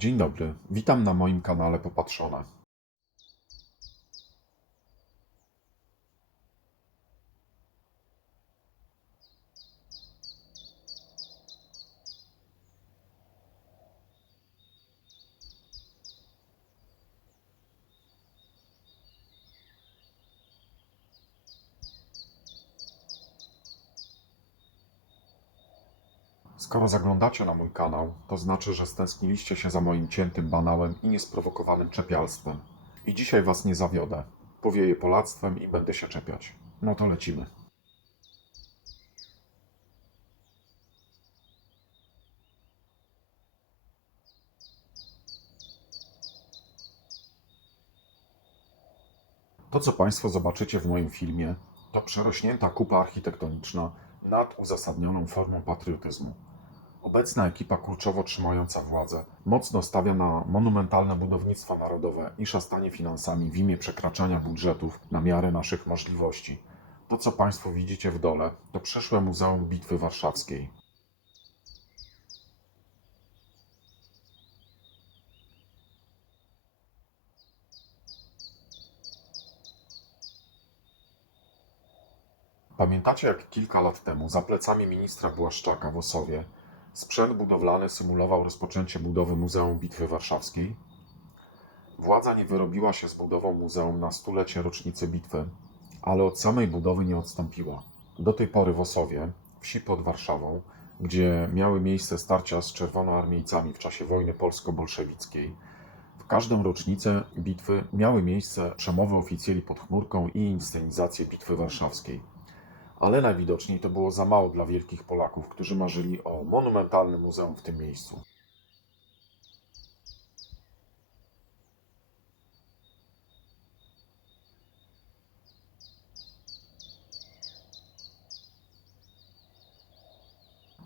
Dzień dobry, witam na moim kanale Popatrzone. Skoro zaglądacie na mój kanał, to znaczy, że stęskniliście się za moim ciętym banałem i niesprowokowanym czepialstwem. I dzisiaj was nie zawiodę. Powieję polactwem i będę się czepiać. No to lecimy. To, co Państwo zobaczycie w moim filmie, to przerośnięta kupa architektoniczna nad uzasadnioną formą patriotyzmu. Obecna ekipa kurczowo trzymająca władzę mocno stawia na monumentalne budownictwo narodowe i szastanie finansami w imię przekraczania budżetów na miarę naszych możliwości. To, co Państwo widzicie w dole, to przyszłe Muzeum Bitwy Warszawskiej. Pamiętacie, jak kilka lat temu za plecami ministra Błaszczaka w Osowie sprzęt budowlany symulował rozpoczęcie budowy Muzeum Bitwy Warszawskiej? Władza nie wyrobiła się z budową muzeum na stulecie rocznicy bitwy, ale od samej budowy nie odstąpiła. Do tej pory w Osowie, wsi pod Warszawą, gdzie miały miejsce starcia z czerwonoarmiejcami w czasie wojny polsko-bolszewickiej, w każdą rocznicę bitwy miały miejsce przemowy oficjeli pod chmurką i inscenizacje Bitwy Warszawskiej ale najwidoczniej to było za mało dla wielkich Polaków, którzy marzyli o monumentalnym muzeum w tym miejscu.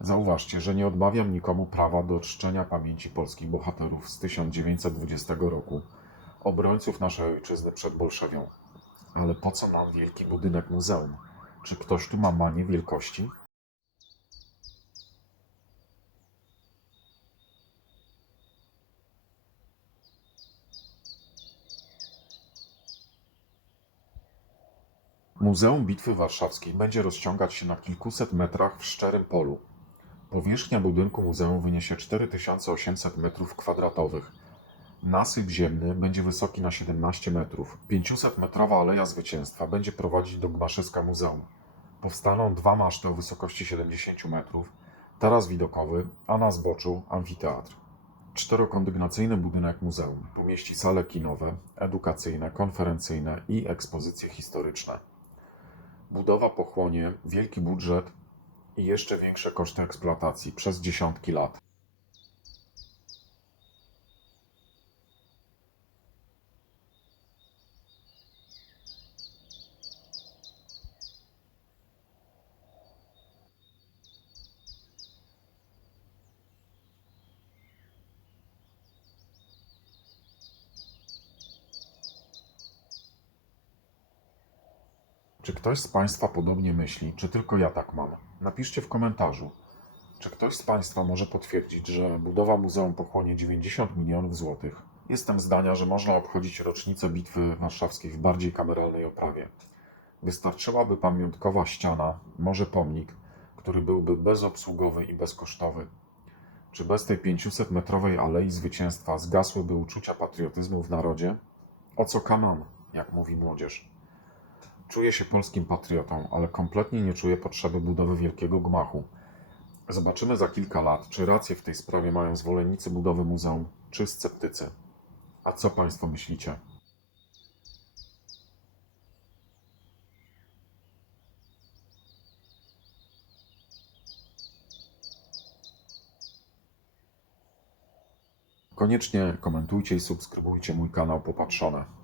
Zauważcie, że nie odmawiam nikomu prawa do czczenia pamięci polskich bohaterów z 1920 roku, obrońców naszej ojczyzny przed Bolszewią. Ale po co nam wielki budynek muzeum? Czy ktoś tu ma manię wielkości? Muzeum Bitwy Warszawskiej będzie rozciągać się na kilkuset metrach w szczerym polu. Powierzchnia budynku muzeum wyniesie 4800 m2. Nasyp ziemny będzie wysoki na 17 metrów. 500-metrowa Aleja Zwycięstwa będzie prowadzić do gmaszyska muzeum. Powstaną dwa maszty o wysokości 70 metrów, taras widokowy, a na zboczu amfiteatr. Czterokondygnacyjny budynek muzeum pomieści sale kinowe, edukacyjne, konferencyjne i ekspozycje historyczne. Budowa pochłonie wielki budżet i jeszcze większe koszty eksploatacji przez dziesiątki lat. Czy ktoś z Państwa podobnie myśli, czy tylko ja tak mam? Napiszcie w komentarzu. Czy ktoś z Państwa może potwierdzić, że budowa muzeum pochłonie 90 milionów złotych? Jestem zdania, że można obchodzić rocznicę Bitwy Warszawskiej w bardziej kameralnej oprawie. Wystarczyłaby pamiątkowa ściana, może pomnik, który byłby bezobsługowy i bezkosztowy. Czy bez tej 500-metrowej Alei Zwycięstwa zgasłyby uczucia patriotyzmu w narodzie? O co kaman, jak mówi młodzież. Czuję się polskim patriotą, ale kompletnie nie czuję potrzeby budowy wielkiego gmachu. Zobaczymy za kilka lat, czy rację w tej sprawie mają zwolennicy budowy muzeum, czy sceptycy. A co Państwo myślicie? Koniecznie komentujcie i subskrybujcie mój kanał Popatrzone.